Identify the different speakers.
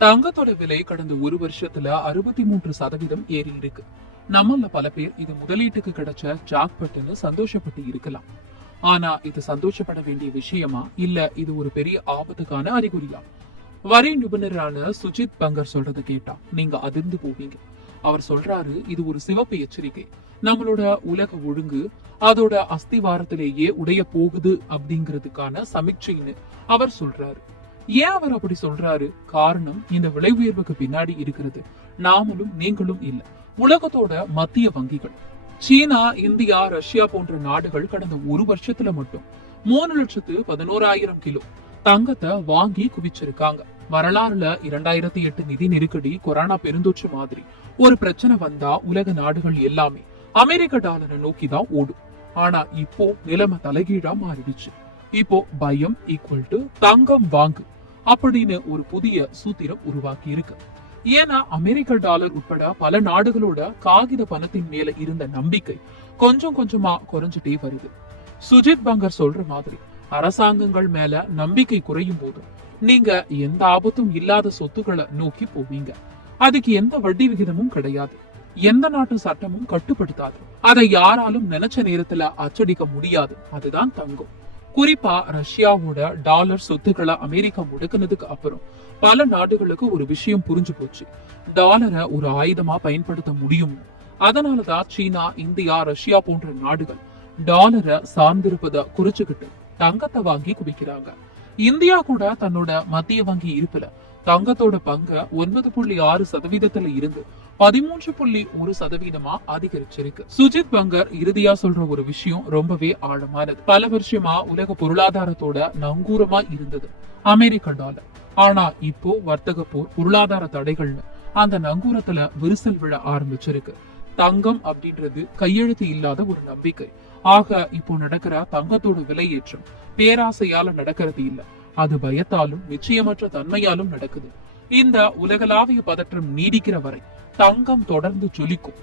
Speaker 1: தங்கத்தோட விலை கடந்த ஒரு வருஷத்துல அறுபத்தி மூன்று சதவீதம் ஏறி இருக்கு. நம்மள பல பேர் இது முதலீட்டுக்கு கிடைச்ச ஜாக்பட்டுன்னு சந்தோஷப்பட்டு இருக்கலாம். ஆனா இது சந்தோஷப்பட வேண்டிய விஷயமா? இல்ல இது ஒரு பெரிய ஆபத்துக்கான அறிகுறியா? வரி நிபுணரான சுஜித் பங்கர் சொல்றத கேட்டா நீங்க அதிர்ந்து போவீங்க. அவர் சொல்றாரு இது ஒரு சிவப்பு எச்சரிக்கை. நம்மளோட உலக ஒழுங்கு அதோட அஸ்திவாரத்திலேயே உடைய போகுது அப்படிங்கிறதுக்கான சமீட்சைன்னு அவர் சொல்றாரு. ஏன் அவர் அப்படி சொல்றாரு? காரணம் இந்த விலை உயர்வுக்கு பின்னாடி இருக்கிறது. நாமளும் நீங்களும் இல்ல. உலகத்தோட மத்திய வங்கிகள். சீனா இந்தியா ரஷ்யா போன்ற நாடுகள் கடந்த ஒரு வருஷத்துல மட்டும் மூணு லட்சத்து பதினோராயிரம் கிலோ தங்கத்தை வாங்கி குவிச்சிருக்காங்க. வரலாறுல இரண்டாயிரத்தி எட்டு நிதி நெருக்கடி கொரோனா பெருந்தொற்று மாதிரி ஒரு பிரச்சனை வந்தா உலக நாடுகள் எல்லாமே அமெரிக்க டாலரை நோக்கி தான் ஓடும். ஆனா இப்போ நிலைமை தலைகீழா மாறிடுச்சு. இப்போ பயம் ஈக்குவல் டு தங்கம் வாங்கு. அப்படின்னு ஒரு புதிய சூத்திரம் உருவாக்கி இருக்கு ஏன்னா அமெரிக்க டாலர் உட்பட பல நாடுகளோட காகித பணத்தின் மேல இருந்த நம்பிக்கை கொஞ்சம் கொஞ்சமா குறைஞ்சிட்டே வருது. சுஜித் பங்கர் சொல்ற மாதிரி அரசாங்கங்கள் மேல நம்பிக்கை குறையும் போது நீங்க எந்த ஆபத்தும் இல்லாத சொத்துக்களை நோக்கி போவீங்க. அதுக்கு எந்த வட்டி விகிதமும் கிடையாது. எந்த நாட்டு சட்டமும் கட்டுப்படுத்தாது. அதை யாராலும் நினைச்ச நேரத்துல அச்சடிக்க முடியாது. அதுதான் தங்கம். குறிப்பா ரஷ்யாவோட டாலர் சொத்துக்களை அமெரிக்கா முடக்கினதுக்கு அப்புறம் பல நாடுகளுக்கு ஒரு விஷயம் புரிஞ்சு போச்சு. டாலரை ஒரு ஆயுதமா பயன்படுத்த முடியும். அதனாலதான் சீனா இந்தியா ரஷ்யா போன்ற நாடுகள் டாலரை சார்ந்திருப்பதை குறிச்சுக்கிட்டு தங்கத்தை வாங்கி குவிக்கிறாங்க இந்தியா கூட தன்னோட மத்திய வங்கி இருப்புல தங்கத்தோட பங்க ஒன்பது புள்ளி ஆறு சதவீதத்துல இருந்து பதிமூன்று புள்ளி ஒரு சதவீதமா அதிகரிச்சிருக்கு. சுஜித் பங்கர் இறுதியா சொல்ற ஒரு விஷயம் ரொம்பவே ஆழமானது. பல வருஷமா உலக பொருளாதாரத்தோட நங்கூரமா இருந்தது அமெரிக்க டாலர். ஆனா இப்போ வர்த்தக போர் பொருளாதார தடைகள்னு அந்த நங்கூரத்துல விரிசல் விழ ஆரம்பிச்சிருக்கு. தங்கம் அப்படின்றது கையெழுத்து இல்லாத ஒரு நம்பிக்கை. ஆக இப்போ நடக்கிற தங்கத்தோட விலையேற்றம் பேராசையால நடக்கிறது இல்லை. அது பயத்தாலும் நிச்சயமற்ற தன்மையாலும் நடக்குது. இந்த உலகளாவிய பதற்றம் நீடிக்கிற வரை தங்கம் தொடர்ந்து ஜொலிக்கும்.